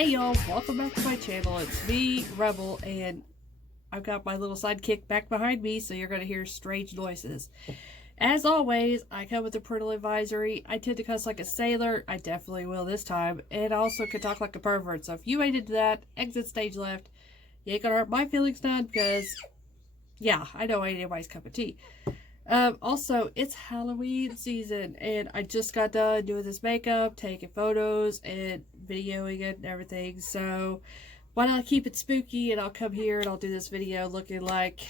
Hey y'all, welcome back to my channel. It's me, Rebel, and I've got my little sidekick back behind me, so you're going to hear strange noises. As always, I come with a parental advisory. I tend to cuss like a sailor. I definitely will this time. And I also can talk like a pervert. So if you ain't into that, exit stage left. You ain't going to hurt my feelings none because, yeah, I know I ain't anybody's cup of tea. Also, it's Halloween season, and I just got done doing this makeup, taking photos, and videoing it and everything, so why not keep it spooky, and I'll come here and I'll do this video looking like,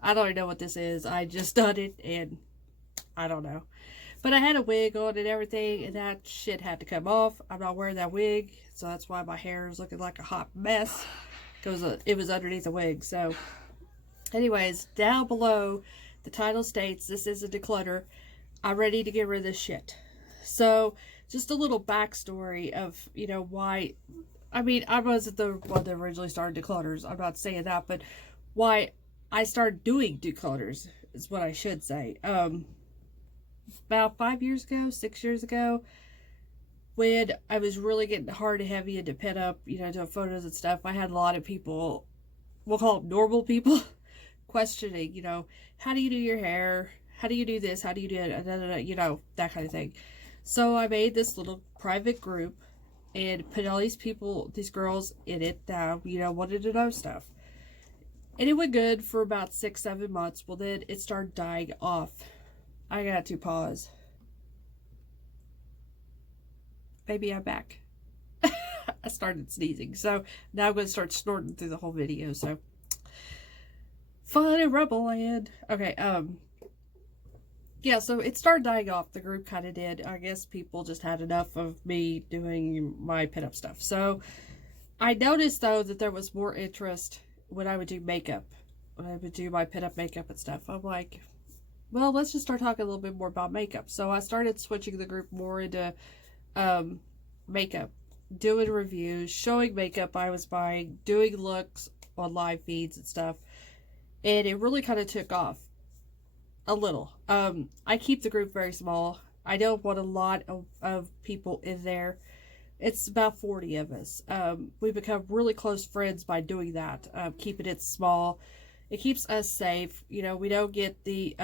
I don't even know what this is. I just done it, and I don't know. But I had a wig on and everything, and that shit had to come off. I'm not wearing that wig, so that's why my hair is looking like a hot mess, because it was underneath the wig. So anyways, down below, the title states, this is a declutter. I'm ready to get rid of this shit. So, just a little backstory of, you know, why, I mean, I wasn't the one that originally started declutters. I'm not saying that, but why I started doing declutters is what I should say. About 5 years ago, 6 years ago, when I was really getting hard and heavy into pin up, you know, doing photos and stuff, I had a lot of people, we'll call them normal people, questioning, you know, how do you do your hair? How do you do this? How do you do it? You know, that kind of thing. So I made this little private group and put all these people, these girls in it that, you know, wanted to know stuff. And it went good for about 6-7 months. Well, then it started dying off. I got to pause. Maybe I'm back. I started sneezing. So now I'm going to start snorting through the whole video. So fun and Rebel land. Okay, yeah, so it started dying off. The group kind of did. I guess people just had enough of me doing my pinup stuff. So I noticed, though, that there was more interest when I would do makeup. When I would do my pinup makeup and stuff. I'm like, well, let's just start talking a little bit more about makeup. So I started switching the group more into makeup. Doing reviews, showing makeup I was buying, doing looks on live feeds and stuff. And it really kind of took off. A little. I keep the group very small. I don't want a lot of people in there. It's about 40 of us. We become really close friends by doing that. Keeping it small. It keeps us safe. You know, we don't get the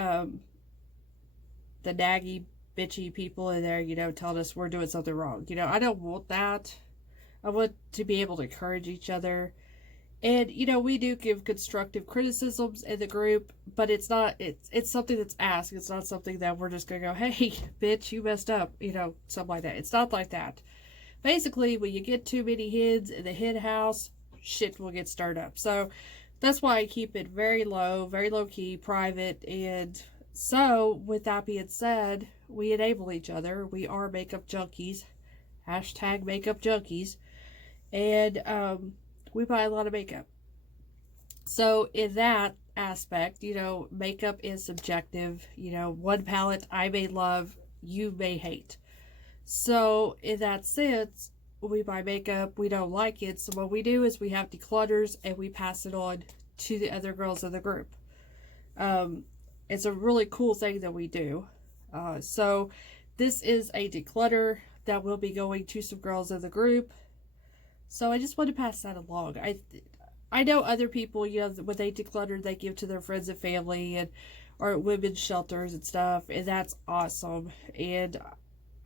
naggy, bitchy people in there, you know, telling us we're doing something wrong. You know, I don't want that. I want to be able to encourage each other. And, you know, we do give constructive criticisms in the group, but it's not, it's something that's asked. It's not something that we're just going to go, hey, bitch, you messed up, you know, something like that. It's not like that. Basically, when you get too many hens in the hen house, shit will get stirred up. So that's why I keep it very low key, private. And so, with that being said, we enable each other. We are makeup junkies. Hashtag makeup junkies. And, we buy a lot of makeup. So in that aspect, you know, makeup is subjective. You know, one palette I may love, you may hate. So in that sense, when we buy makeup, we don't like it. So what we do is we have declutters and we pass it on to the other girls in the group. It's a really cool thing that we do. So this is a declutter that will be going to some girls in the group. So I just want to pass that along. I know other people, you know, when they declutter, they give to their friends and family and or at women's shelters and stuff, and that's awesome. And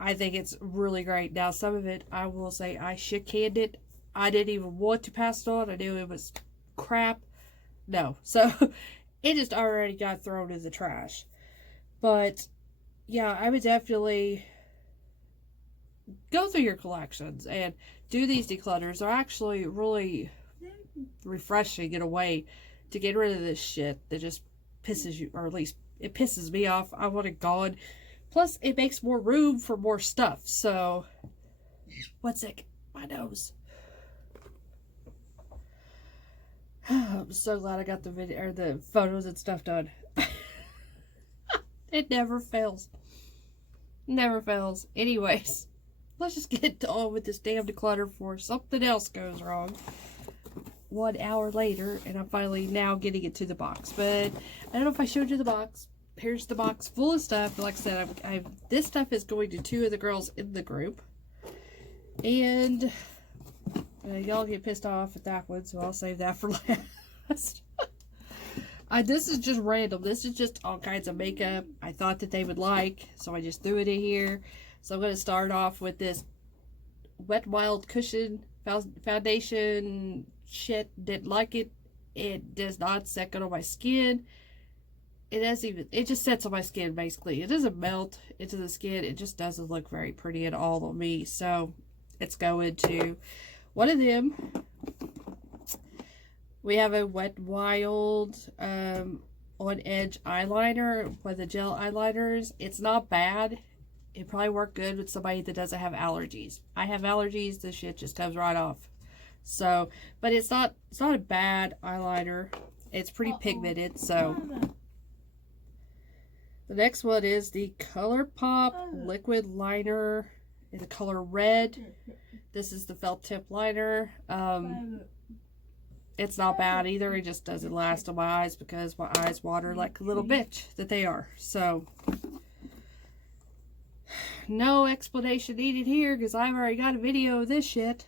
I think it's really great. Now, some of it, I will say, I shit-canned it. I didn't even want to pass it on. I knew it was crap. No. So it just already got thrown in the trash. But yeah, I would definitely go through your collections and do these declutters. They're actually really refreshing in a way to get rid of this shit that just pisses you, or at least it pisses me off. I want it gone. Plus, it makes more room for more stuff. So, one sec, my nose. I'm so glad I got the video or the photos and stuff done. It never fails. Never fails. Anyways. Let's just get on with this damn declutter before something else goes wrong. 1 hour later, and I'm finally now getting it to the box. But I don't know if I showed you the box. Here's the box full of stuff. Like I said, this stuff is going to 2 of the girls in the group. And Y'all get pissed off at that one, so I'll save that for last. This is just random. This is just all kinds of makeup I thought that they would like, so I just threw it in here. So I'm going to start off with this Wet n Wild Cushion foundation. Shit, didn't like it. It does not set good on my skin. It just sets on my skin, basically. It doesn't melt into the skin. It just doesn't look very pretty at all on me. So it's going to one of them. We have a Wet n Wild On Edge eyeliner, one of the gel eyeliners. It's not bad. It probably work good with somebody that doesn't have allergies. I have allergies. This shit just comes right off. So, but it's not a bad eyeliner. It's pretty pigmented. So the next one is the ColourPop liquid liner in the color red. This is the felt tip liner. It's not bad either. It just doesn't last on my eyes because my eyes water like a little bitch that they are. So no explanation needed here because I've already got a video of this shit.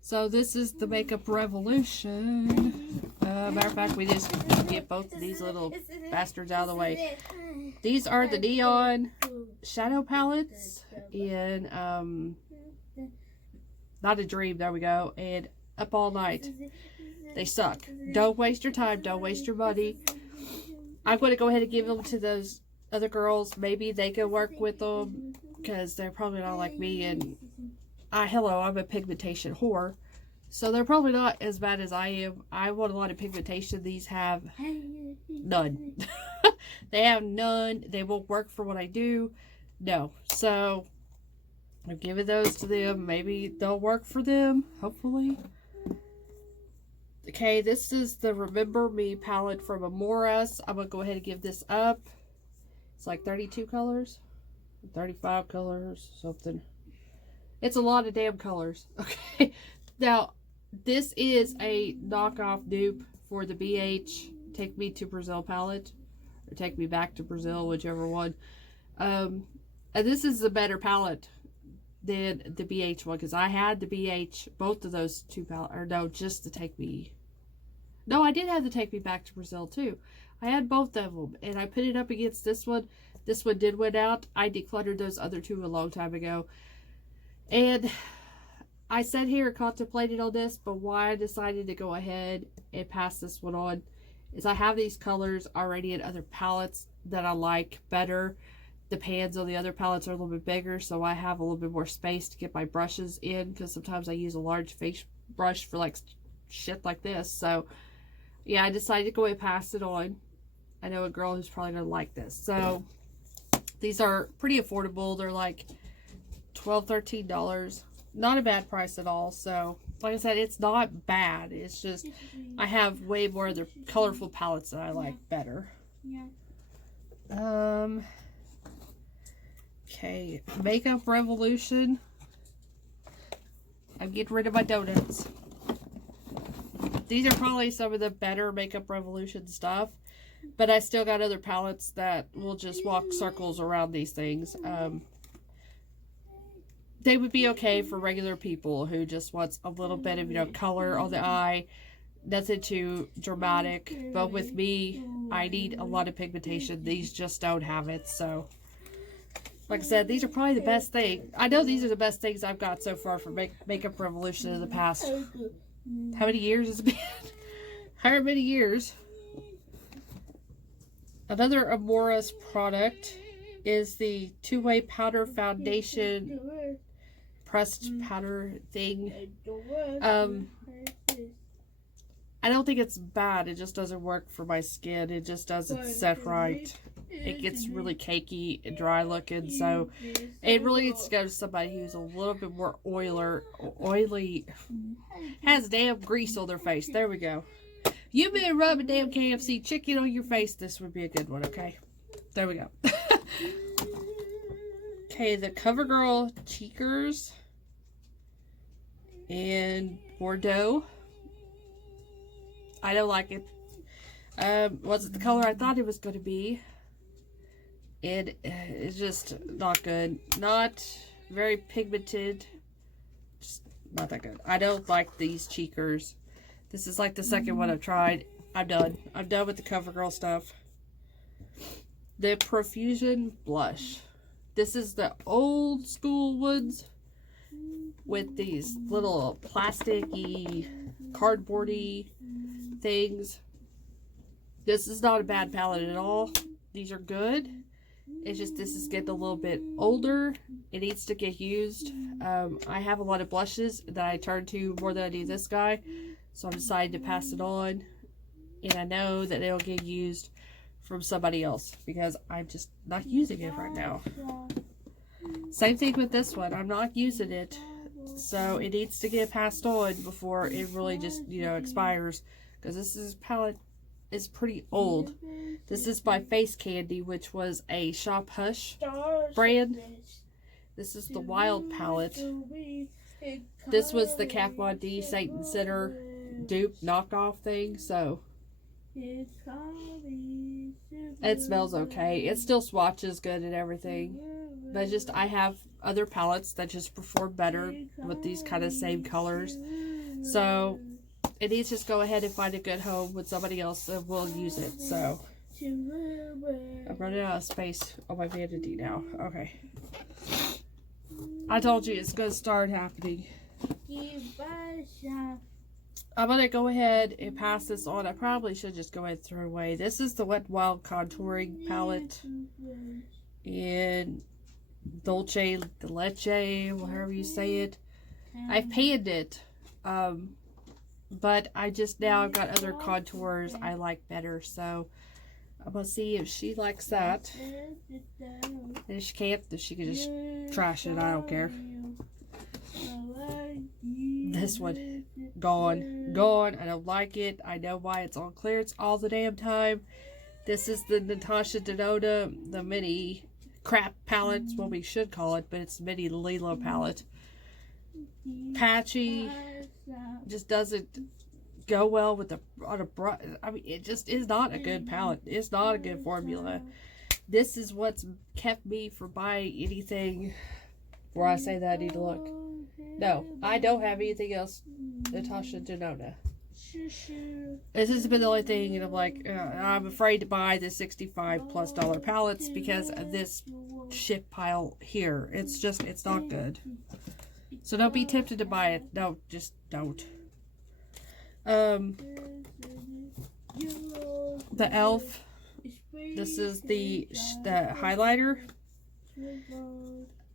So this is the Makeup Revolution. Matter of fact, we just get both of these little bastards out of the way. These are the neon shadow palettes in Not a Dream. There we go. And Up All Night. They suck. Don't waste your time. Don't waste your money. I'm going to go ahead and give them to those other girls. Maybe they can work with them because they're probably not like me. And hello, I'm a pigmentation whore. So they're probably not as bad as I am. I want a lot of pigmentation. These have none. They have none. They won't work for what I do. No. So I'm giving those to them. Maybe they'll work for them. Hopefully. Okay, this is the Remember Me palette from Morphe. I'm going to go ahead and give this up. It's like 32 colors. 35 colors. Something. It's a lot of damn colors. Okay. Now, this is a knockoff dupe for the BH Take Me to Brazil palette. Or Take Me Back to Brazil, whichever one. And this is a better palette than the BH one. Because I had the BH, both of those two palettes. Or no, just the Take Me. No, I did have the Take Me Back to Brazil too. I had both of them. And I put it up against this one. This one did win out. I decluttered those other two a long time ago. And I sat here and contemplated on this, but why I decided to go ahead and pass this one on is I have these colors already in other palettes that I like better. The pans on the other palettes are a little bit bigger, so I have a little bit more space to get my brushes in, because sometimes I use a large face brush for like shit like this. So yeah, I decided to go ahead and pass it on. I know a girl who's probably going to like this. So these are pretty affordable. They're like $12, $13. Not a bad price at all. So like I said, it's not bad. It's just I have way more other colorful palettes that I like better. Okay, Makeup Revolution. I'm getting rid of my donuts. These are probably some of the better Makeup Revolution stuff, but I still got other palettes that will just walk circles around these things. They would be okay for regular people who just wants a little bit of, you know, color on the eye. Nothing too dramatic. But with me, I need a lot of pigmentation. These just don't have it. So, like I said, these are probably the best thing. I know these are the best things I've got so far for Makeup Revolution in the past. How many years has it been? However many years. Another Amores product is the two-way powder foundation pressed powder thing. I don't think it's bad. It just doesn't work for my skin. It just doesn't set right. It gets really cakey and dry looking. So it really needs to go to somebody who's a little bit more oily, has damn grease on their face. There we go. You been rubbing damn KFC chicken on your face. This would be a good one, okay? There we go. Okay, the CoverGirl Cheekers in Bordeaux. I don't like it. Wasn't the color I thought it was going to be. It is just not good. Not very pigmented. Just not that good. I don't like these cheekers. This is like the second one I've tried. I'm done. I'm done with the CoverGirl stuff. The Profusion Blush. This is the old school ones with these little plasticky, cardboardy things. This is not a bad palette at all. These are good. It's just this is getting a little bit older. It needs to get used. I have a lot of blushes that I turn to more than I do this guy. So I decided to pass it on. And I know that it'll get used from somebody else because I'm just not using it right now. Same thing with this one. I'm not using it. So it needs to get passed on before it really just, you know, expires. Because this palette is pretty old. This is by Face Candy, which was a Shop Hush brand. This is the Wild palette. This was the Kat Von D Satan Center dupe knockoff thing, so it smells okay. It still swatches good and everything, but just I have other palettes that just perform better with these kind of same colors, so it needs to just go ahead and find a good home with somebody else that will use it. So I'm running out of space on my Vanity now. Okay, I told you it's gonna start happening. I'm going to go ahead and pass this on. I probably should just go ahead and throw it away. This is the Wet n Wild Contouring Palette in Dolce de Leche, whatever you say it. I've panned it, but I've got other contours I like better, so I'm going to see if she likes that. And if she can't, then she can just trash it. I don't care. This one, gone. I don't like it. I know why it's on clearance all the damn time. This is the Natasha Denona, the mini crap palette. It's what we should call it, but it's mini Lilo palette. Patchy, just doesn't go well with on a brush. I mean, it just is not a good palette. It's not a good formula. This is what's kept me from buying anything where I say that I need to look. No, I don't have anything else Natasha Denona. This has been the only thing, and I'm like, I'm afraid to buy the $65+ palettes because of this shit pile here. It's not good. So don't be tempted to buy it. No, just don't. The e.l.f. This is the highlighter.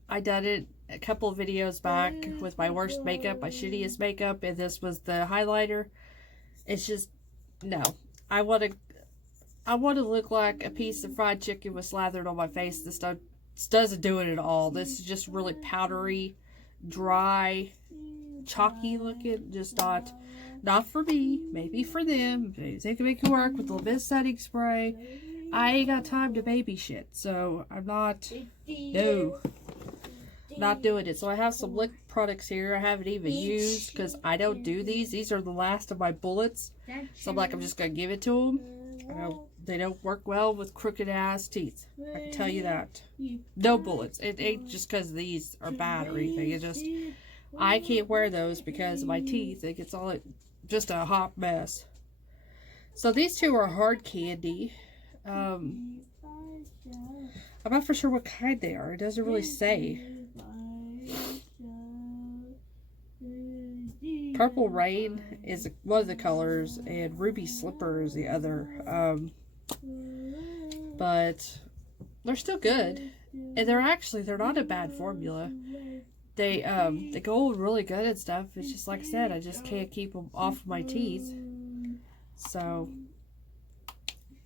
I done it a couple of videos back with my worst makeup, my shittiest makeup, and this was the highlighter. It's just, no. I want to look like a piece of fried chicken was slathered on my face. This doesn't do it at all. This is just really powdery, dry, chalky looking. Just not for me. Maybe for them. Maybe they can make it work with a little bit of setting spray. I ain't got time to baby shit, so I'm not doing it. So I have some lip products here I haven't even used because I don't do these. These are the last of my bullets. So I'm like, I'm just going to give it to them. They don't work well with crooked ass teeth. I can tell you that. No bullets. It ain't just because these are bad or anything. It's just, I can't wear those because of my teeth. It gets all just a hot mess. So these two are hard candy. I'm not for sure what kind they are. It doesn't really say. Purple Rain is one of the colors, and Ruby Slipper is the other. But they're still good, and they're not a bad formula. They go really good and stuff. It's just like I said, I just can't keep them off of my teeth. So,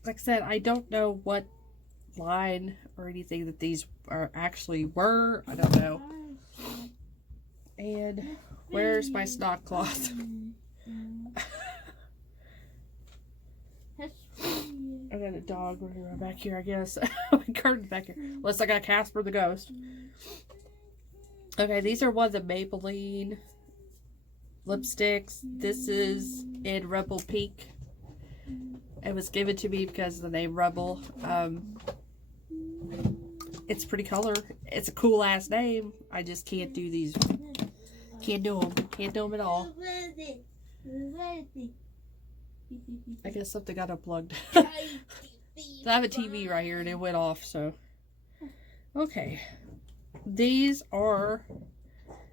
like I said, I don't know what line or anything that these were. I don't know. And where's my snot cloth? I got a dog running back here, I guess. My curtain's back here. Unless I got Casper the Ghost. Okay, these are one of the Maybelline lipsticks. This is in Rebel Pink. It was given to me because of the name Rebel. It's a pretty color. It's a cool ass name. I just can't do these. Can't do them. Can't do them at all. I guess something got unplugged. I have a TV right here and it went off, so. Okay. These are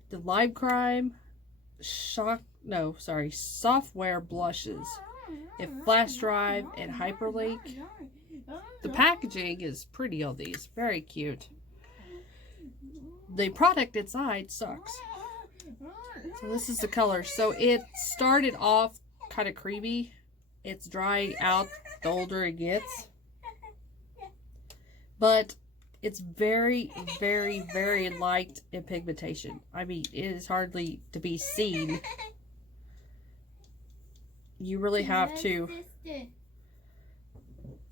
the Lime Crime software blushes. It flash drive and hyperlink. The packaging is pretty on these. Very cute. The product inside sucks. So this is the color. So it started off kind of creamy. It's drying out the older it gets. But it's very, very, very light in pigmentation. I mean, it is hardly to be seen. You really have to.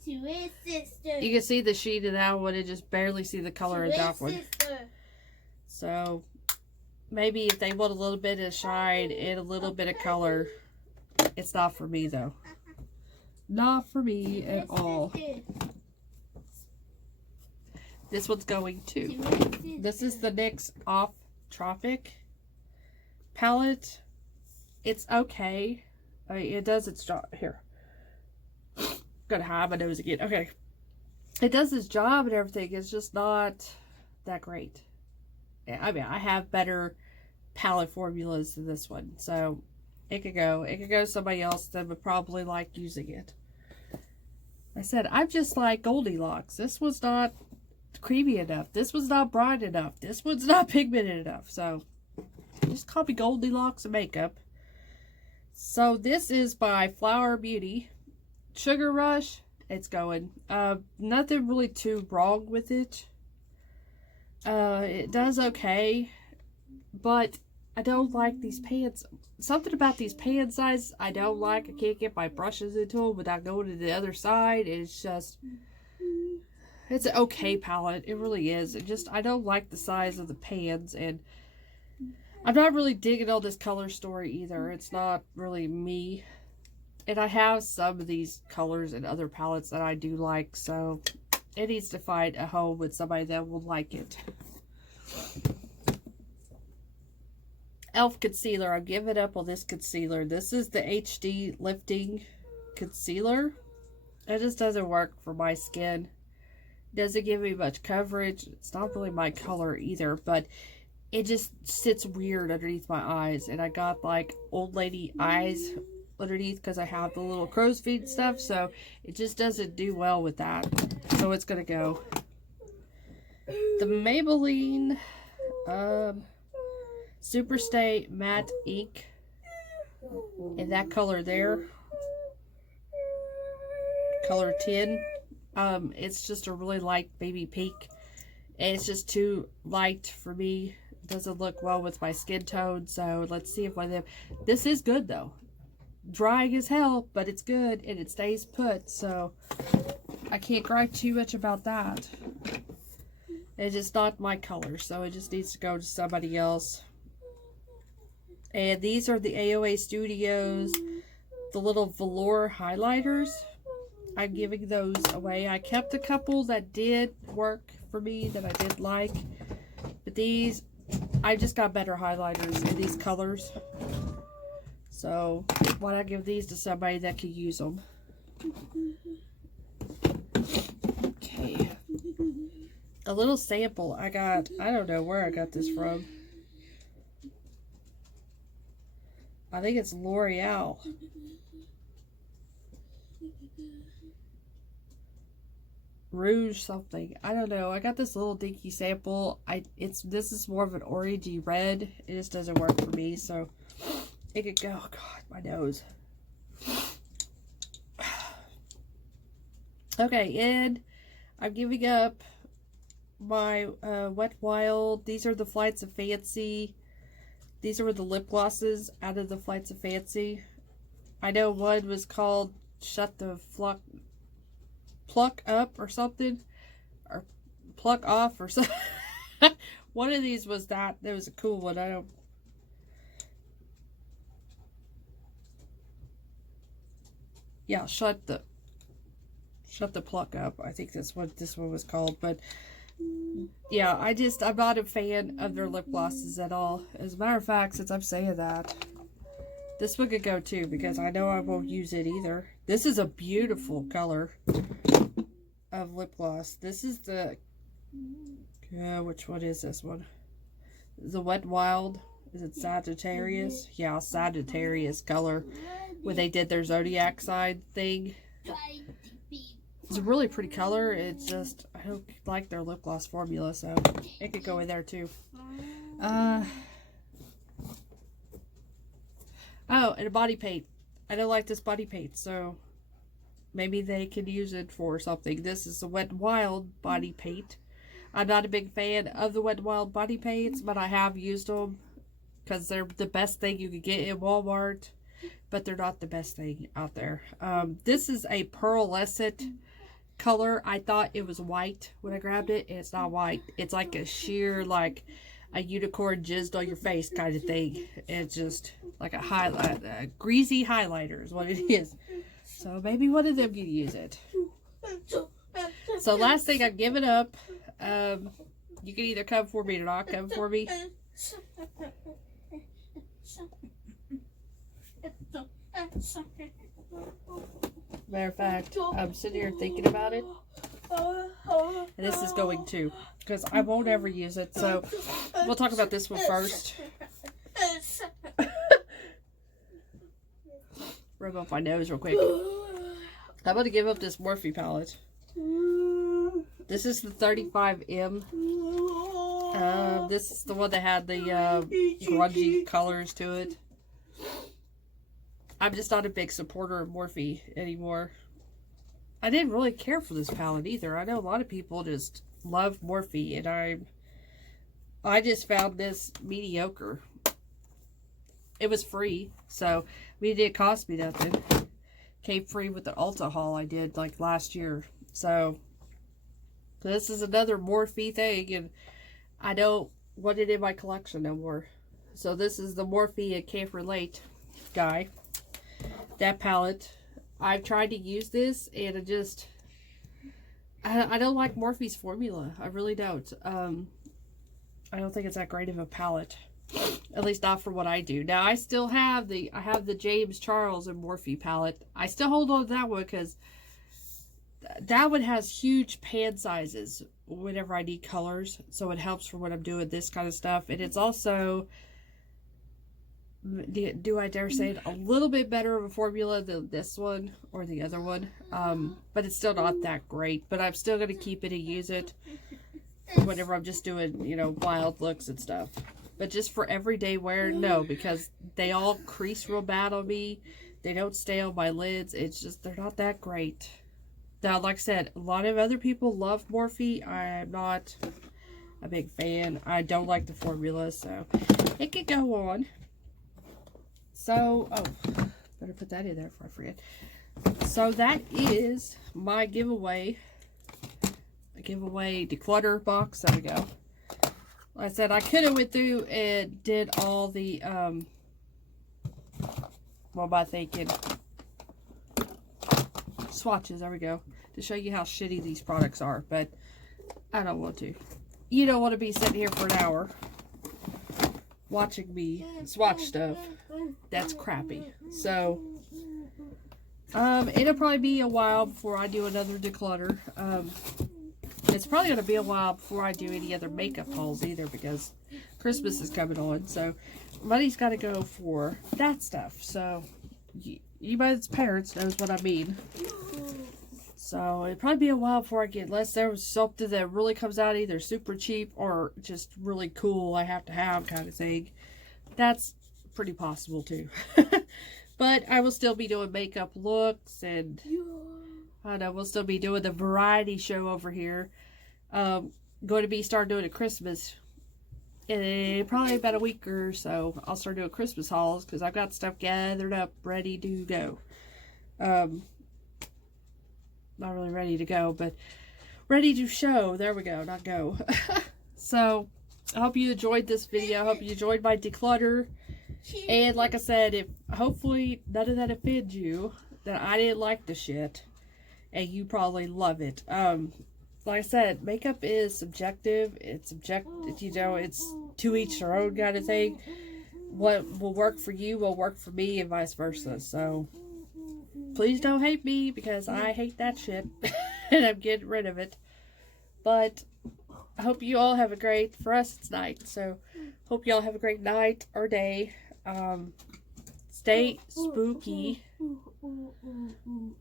You can see the sheen in that one and just barely see the color in that one. So maybe if they want a little bit of shine and a little bit of color, it's not for me though. Not for me at all. This one's going too. This is the NYX Off Tropic palette. It's okay. I mean, it does its job. Here. Gotta hide my nose again. Okay. It does its job and everything. It's just not that great. I mean, I have better palette formulas than this one. So, it could go. It could go to somebody else that would probably like using it. I said, I'm just like Goldilocks. This was not creamy enough. This was not bright enough. This one's not pigmented enough. So, just call me Goldilocks of makeup. So, this is by Flower Beauty. Sugar Rush. It's going. Nothing really too wrong with it. It does okay. But I don't like these pans. Something about these pan sizes I don't like. I can't get my brushes into them without going to the other side. It's just... It's an okay palette. It really is. I don't like the size of the pans. And I'm not really digging all this color story either. It's not really me. And I have some of these colors and other palettes that I do like. So it needs to find a home with somebody that will like it. e.l.f. concealer. I'm giving up on this concealer. This is the HD lifting concealer. It just doesn't work for my skin. Doesn't give me much coverage. It's not really my color either, but it just sits weird underneath my eyes. And I got like old lady eyes underneath because I have the little crow's feet stuff, so it just doesn't do well with that. So it's gonna go. The Maybelline Superstay Matte Ink in that color there, color 10. It's just a really light baby pink, and it's just too light for me. It doesn't look well with my skin tone, so let's see if one of them. This is good though. Drying as hell, but it's good and it stays put, so I can't gripe too much about that. It's just not my color, so it just needs to go to somebody else. And these are the AOA Studios, the little velour highlighters. I'm giving those away. I kept a couple that did work for me that I did like, but these, I just got better highlighters in these colors. So, why not give these to somebody that could use them? Okay. A little sample I got. I don't know where I got this from. I think it's L'Oreal. Rouge something. I don't know. I got this little dinky sample. This is more of an orangey red. It just doesn't work for me, so it could go. Oh God, my nose. Okay, and I'm giving up my Wet Wild. These are the Flights of Fancy. These are the lip glosses out of the Flights of Fancy. I know one was called Shut the Pluck Up or something. Or Pluck Off or something. One of these was that. That was a cool one. I don't... Yeah, Shut the Pluck Up. I think that's what this one was called. But yeah, I'm not a fan of their lip glosses at all. As a matter of fact, since I'm saying that, this one could go too, because I know I won't use it either. This is a beautiful color of lip gloss. This is the, which one is this one? The Wet n Wild. Is it Sagittarius? Yeah, Sagittarius color. When they did their zodiac sign thing. It's a really pretty color. It's just, I don't like their lip gloss formula, so it could go in there too. Oh, and a body paint. I don't like this body paint, so maybe they could use it for something. This is the Wet n Wild body paint. I'm not a big fan of the Wet n Wild body paints, but I have used them because they're the best thing you could get in Walmart, but they're not the best thing out there. This is a pearlescent color. I thought it was white when I grabbed it, and it's not white. It's like a sheer, like a unicorn jizzed on your face kind of thing. It's just like a greasy highlighter is what it is. So maybe one of them could use it. So last thing, I'm giving up. You can either come for me or not come for me. Matter of fact, I'm sitting here thinking about it, and this is going too, because I won't ever use it. So we'll talk about this one first. Rub off my nose real quick. I'm going to give up this Morphe palette. This is the 35M. This is the one that had the grungy colors to it. I'm just not a big supporter of Morphe anymore. I didn't really care for this palette either. I know a lot of people just love Morphe, and I just found this mediocre. It was free, so it didn't cost me nothing. Came free with the Ulta haul I did like last year. So this is another Morphe thing, and I don't want it in my collection no more. So this is the Morphe I Can't Relate guy. That palette. I've tried to use this, and I don't like Morphe's formula. I really don't. I don't think it's that great of a palette. At least not for what I do. Now I still have the James Charles and Morphe palette. I still hold on to that one because that one has huge pan sizes whenever I need colors, so it helps for when I'm doing this kind of stuff. And it's also, do I dare say it, a little bit better of a formula than this one or the other one. But it's still not that great. But I'm still going to keep it and use it whenever I'm just doing, you know, wild looks and stuff. But just for everyday wear, no, because they all crease real bad on me. They don't stay on my lids. It's just, they're not that great. Now, like I said, a lot of other people love Morphe. I'm not a big fan. I don't like the formula, so it could go on. So, oh, better put that in there before I forget. So that is my giveaway. A giveaway declutter box. There we go. Like I said, I could have went through and did all the, what am I thinking? Swatches, there we go, to show you how shitty these products are, but I don't want to. You don't want to be sitting here for an hour watching me swatch stuff. That's crappy. So it'll probably be a while before I do another declutter. It's probably going to be a while before I do any other makeup hauls either, because Christmas is coming on, so money's got to go for that stuff. So you as parents knows what I mean. So it'll probably be a while before I get, unless there was something that really comes out either super cheap or just really cool I have to have kind of thing. That's pretty possible too. But I will still be doing makeup looks, and I know we'll still be doing the variety show over here. Going to be start doing a Christmas in probably about a week or so. I'll start doing Christmas hauls because I've got stuff gathered up ready to go. Not really ready to go, but ready to show. There we go, not go. So I hope you enjoyed this video. I hope you enjoyed my declutter. And like I said, if hopefully none of that offends you, that I didn't like the shit, and you probably love it. like I said, makeup is subjective. It's it's to each their own kind of thing. What will work for you will work for me, and vice versa. So please don't hate me, because I hate that shit and I'm getting rid of it. But I hope you all have a great, for us it's night, so hope you all have a great night or day. Stay spooky.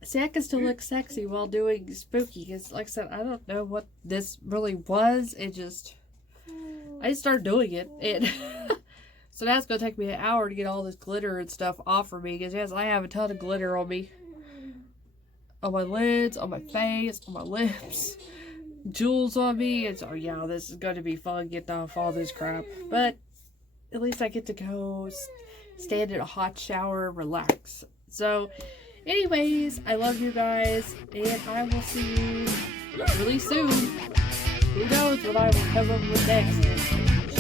See, I can still look sexy while doing spooky, because like I said, I don't know what this really was. I just started doing it, and so now it's going to take me an hour to get all this glitter and stuff off of me, because yes, I have a ton of glitter on me. On my lids, on my face, on my lips, jewels on me. And so, yeah, this is going to be fun getting off all this crap. But at least I get to go stand in a hot shower, relax. So, anyways, I love you guys, and I will see you really soon. Who knows what I will come up with next.